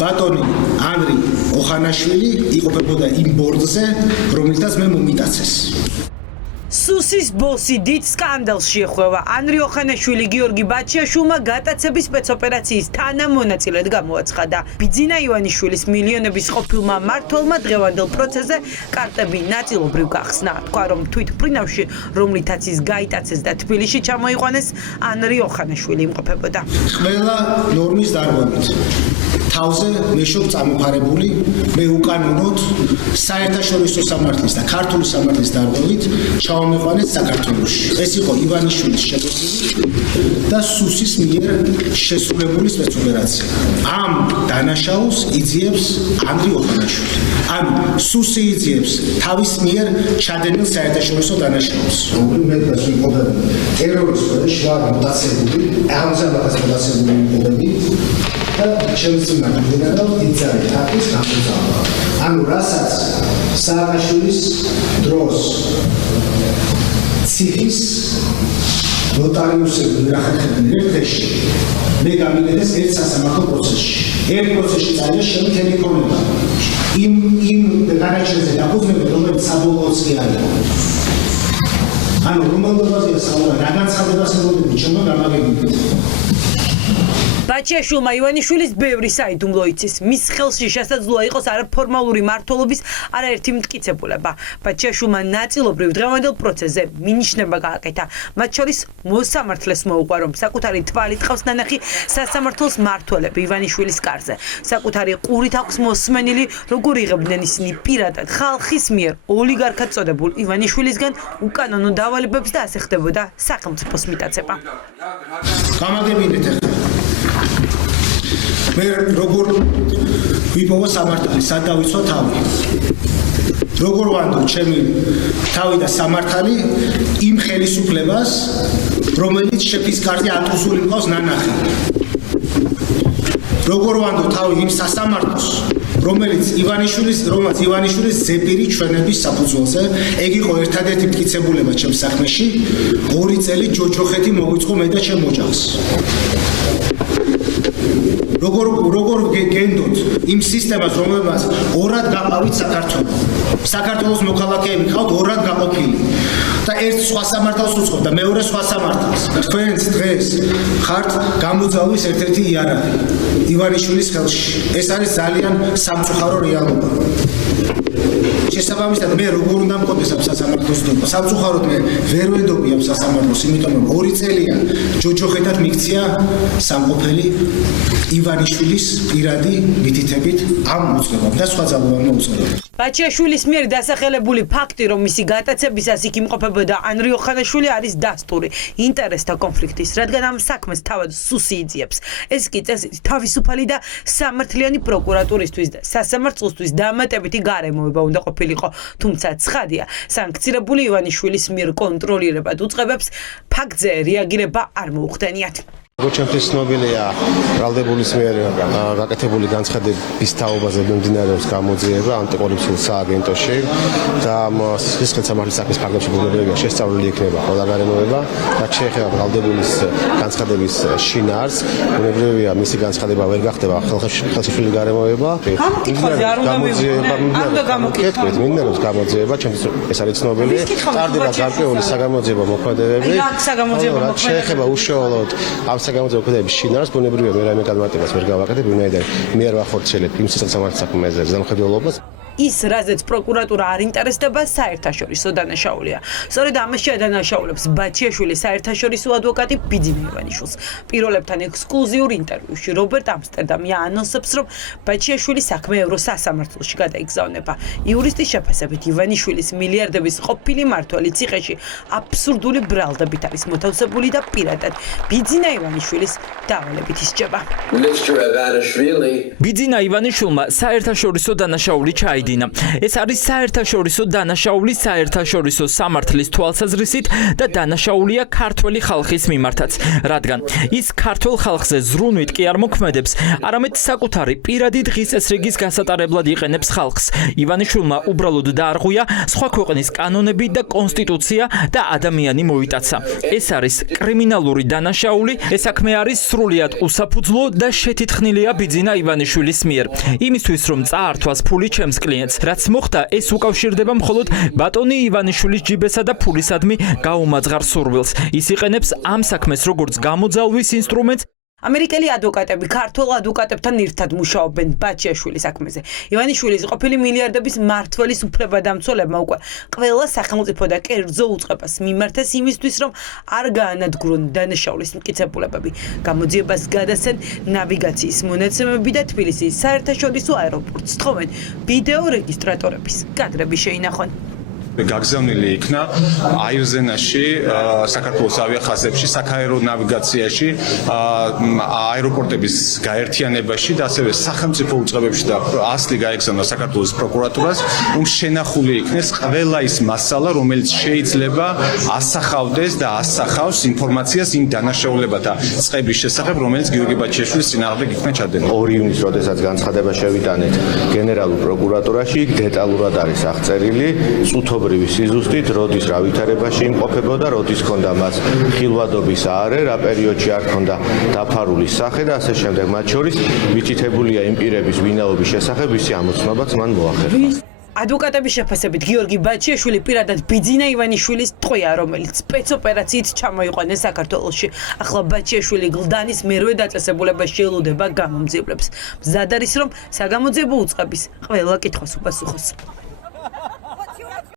ბატონი ანრი ოხანაშვილი იყოფებოდა იმ ბორდზე, რომელთაც მე მომიტაცეს. სუსის ბოსი დიდ სკანდალს შეხვევა. ანრი ოხანაშვილი გიორგი ბაჩიაშვილმა გატაცების სპეცოპერაციის თანამონაწილედ გამოაცხადა. ბიძინა ივანიშვილის მილიონების ყოფილმა მმართველმა დღევანდელ პროცესზე კარტები ნაწილობრივ გახსნა. თქვა, რომ თვითმფრინავში, რომლითაც ის გაიტაცეს და თბილისში ჩამოიყვანეს, ანრი ოხანაშვილი იმყოფებოდა. ყველა ნორმის დარღვევით. თავზე მეშობ წამოფარებული, მე უკანონოდ საერთაშორისო სამართლის და ქართული სამართლის დარღვევით ჩავამიყვანეთ საქართველოში. ეს იყო ივანიშვილის შეფასება და სუსის მიერ შესრულებული სპეცოპერაცია. ამ დანაშაულს იძიებს ანრი ოხანაშვილი. ანუ სუსი იძიებს თავის მიერ ჩადენილ საერთაშორისო დანაშაულს. მე ვიმყოფები ტერორისტული შვარი მოტაცებული, ამჟამადაც მოტაცებული იმყოფები. შემცირდა გამდინარეო იცარი თაფის გამოგზავნა. ანუ რასაც სააკაშვილის დროს ციხის ნოტარიუსები ვერახერხებდნენ ერთ-ერთი მე გამიგდეს ერთ სასამართლო პროცესში. ერთ პროცესში წაიღეს შემი ტელეფონება. იმ განაჩენზე დაფუძნებული რომელიც საბოლოოც კი არის. ანუ რომელობაზეა საუბარი, რა განცხადებას მოდები ჩემო გამაგებინეთ. ბაჩიაშვილმა ივანიშვილის ბევრი საიდუმლო იცის. მის ხელში შესაძლოა იყოს არაფორმალური მმართველობის არაერთი მტკიცებულება. ბაჩიაშვილმა ნაწილობრივ დღევანდელ პროცესზე მინიშნება გააკეთა. მათ შორის მოსამართლეს მოუყვა, რომ საკუთარი თვალით ყავს ნანახი სასამართლოს მმართველები ივანიშვილის კარზე. საკუთარი ყურით აქვს მოსმენილი, როგორ იღებდნენ ისინი პირადად ხალხის მიერ ოლიგარქად წოდებულ ივანიშვილისგან უკანონო დავალებებს და ასე ხდებოდა სახელმწიფოს მიტაცება. გამაგებინეთ ახლა. მე როგორ ვიპოვა სამართალი, სად დავიცვა თავი. როგორ ვანდო ჩემი თავი და სამართალი იმ ხელისუფლებას, რომელიც შეფის კარტი ატუსული მყავს ნანახი. როგორ ვანდო თავი იმ სასამართლოს, რომელიც ივანიშვილის ზეპირი ჩვენების საფუძველზე, ეგ იყო ერთადერთი მტკიცებულება ჩემს საქმეში, 2 წელი ჯოჯოხეთი მოვიწყო მე და ჩემ ოჯახს. როგორ გენდოთ იმ სისტემას, რომელმაც ორად გაყავით საქართველოს. საქართველოს მოქალაქეები ხავთ ორად გაყოფილი. და ერთ სხვა სამართალს უწყობ და მეორე სხვა სამართალს. თქვენც დღეს ხართ გამოძალვის ერთ-ერთი იარაღი ივანიშვილის ხელში. ეს არის ძალიან სამწუხარო რეალობა. შესაბამისად მე როგორ უნდა მყოდეს ამ სასამართლოს დობა. სამწუხაროდ მე ვერ ვედობი ამ სასამართლოს, იმიტომ რომ 2 წელია ჯოჯოხეთად მიქცია სამყოფელი ივანიშვილის პირადი მითითებით ამ უწყებამ და სხვა ძალოვანმა უწყებამ. ბაჩიაშვილის მიერ დასახელებული ფაქტი, რომ მისი გატაცებისას იქ იმყოფებოდა ანრი ოხანაშვილი, არის დასტური ინტერესთა კონფლიქტის, რადგან ამ საქმეს თავად სუსი იძიებს. ეს კი წესით თავისუფალი და სამართლიანი პროკურატურისთვის და სასამართლოსთვის დამატებითი გარემოება უნდა ყოფილიყო, თუმცა ცხადია, სანქცირებული ივანიშვილის მიერ კონტროლირებად უწყებებს ფაქტზე რეაგირება არ მოუხდენიათ. Ჩემთვის ცნობილია ბრალდებულის მიერ გაკეთებული განცხადების თაობაზე მიმდინარეობს გამოძიება ანტიკორუფციულ სააგენტოში და სისხლის სამართლის საქმის ფარგლებში ბუნებრივია შესწავლილი იქნება ყველა გარემოება და შეეხება ბრალდებულის განცხადების შინაარს. ბუნებრივია მისი განცხადება ვერ გახდება ხელშეშლილი გარემოება. მიმდინარეობს გამოძიება, ჩემთვის ეს არის ცნობილი. ტარდება გარკვეული საგამოძიებო მოქმედებები. შეეხება უშუალოდ ამ გამოძიების მოქმედების შინაარს, ბუნებრივია მე რაიმე გადმარტებას ვერ გავაკეთებ, ვინაიდან მე არ ვახორციელებ იმ სისხლის სამართლის საქმეზე ზემოხედველობას. ის, რაზეც პროკურატურა არ ინტერესდება, საერთაშორისო დანაშაულია. სწორედ ამაში ადანაშაულებს ბაჩიაშვილი საერთაშორისო ადვოკატი ბიძინა ივანიშვილს. პირველებთან ექსკლუზიურ ინტერვიუში რობერტ ამსტერდამი ანონსებს, რომ ბაჩიაშვილი საქმე ევროსასამართლოში გადაიგზავნება. იურისტის შეფასებით ივანიშვილის მილიარდების ყოფილი მმართველი ციხეში აბსურდული ბრალდებით არის მოთავსებული და პირადად ბიძინა ივანიშვილის დავალებით ისჯება. ბიძინა ივანიშვილმა საერთაშორისო დანაშაული ჩაიდინა. ბიდინა. ეს არის საერთაშორისო დანაშაული საერთაშორისო სამართლის თვალსაზრისით და დანაშაულია ქართველი ხალხის მიმართაც, რადგან ის ქართულ ხალხზე ზრუნვით კი არ მოქმედებს, არამედ საკუთარი პირადი დღის წესრიგის გასატარებლად იყენებს ხალხს. ივანიშვილმა უბრალოდ დაარღვია სხვა ქვეყნის კანონები და კონსტიტუცია და ადამიანი მოიტაცა. ეს არის კრიმინალური დანაშაული, ეს საქმე არის სრულიად უსაფუძვლო და შეთითხნილია ბიძინა ივანიშვილის მიერ. იმისთვის რომ წაართვას ფული ჩემს კლიენტს, რაც მოხდა, ეს უკავშირდება მხოლოდ ბატონი ივანიშვილის ჯიბესა და ფულისადმი გაუმაძღარ სურვილს. ის იყენებს ამ საქმეს როგორც გამოძალვის ინსტრუმენტს. ამერიკელი ადვოკატები ქართულ ადვოკატებთან ერთად მუშაობენ ბაჩიაშვილის საქმეზე. ივანიშვილის ყოფილი მილიარდების მმართველის უფლებადამცველებმა უკვე ყველა სახელმწიფო და კერძო უწყებას მიმართეს იმისთვის, რომ არ გაანადგურონ დანაშაულის მტკიცებულებები. გამოძიებას გადასცენ ნავიგაციის მონაცემები და თბილისის საერთაშორისო აეროპორტს თხოვენ ვიდეო რეგისტრატორების კადრები შეინახონ. გაგზავნილი იქნა აირზენაში, საქართველოს ავიახაზებში, საქაერო ნავიგაციაში, აეროპორტების გაერთიანებაში და ასევე სახელმწიფო უწყებებში და ასლი გაეგზავნა საქართველოს პროკურატურას, რომ შენახული იქნეს ყველა ის მასალა, რომელიც შეიძლება ასახავდეს და ასახავს ინფორმაციას იმ დანაშაულებათა წყების შესახებ, რომელიც გიორგი ბაჩიაშვილის წინააღმდეგ იქნა ჩადენილი. 2 ივნისს, როდესაც განცხადება შევიტანეთ გენერალურ პროკურატურაში, იქ დეტალურად არის აღწერილი წუთობრივი სიზუსტით, როდის რა ვითარებაში იმყოფებოდა, როდის ჰქონდა მას ხილვადობის არე, რა პერიოდში არ ჰქონდა დაფარული სახე და ასე შემდეგ. მათ შორის მითითებულია იმ პირების ვინაობის შესახებ, ვისი ამოცნობაც მან მოახერხა. ადვოკატების შეფასებით გიორგი ბაჩიაშვილი პირადად ბიძინა ივანიშვილის ტყვია, რომელიც სპეცოპერაციით ჩამოიყვანეს საქართველოში. ახლა ბაჩიაშვილი გლდანის მერვე დაწესებულებას შეელოდება გამომძიებლებს. მზად არის, რომ საგამოძიებო უწყების ყველა კითხვას უპასუხოს.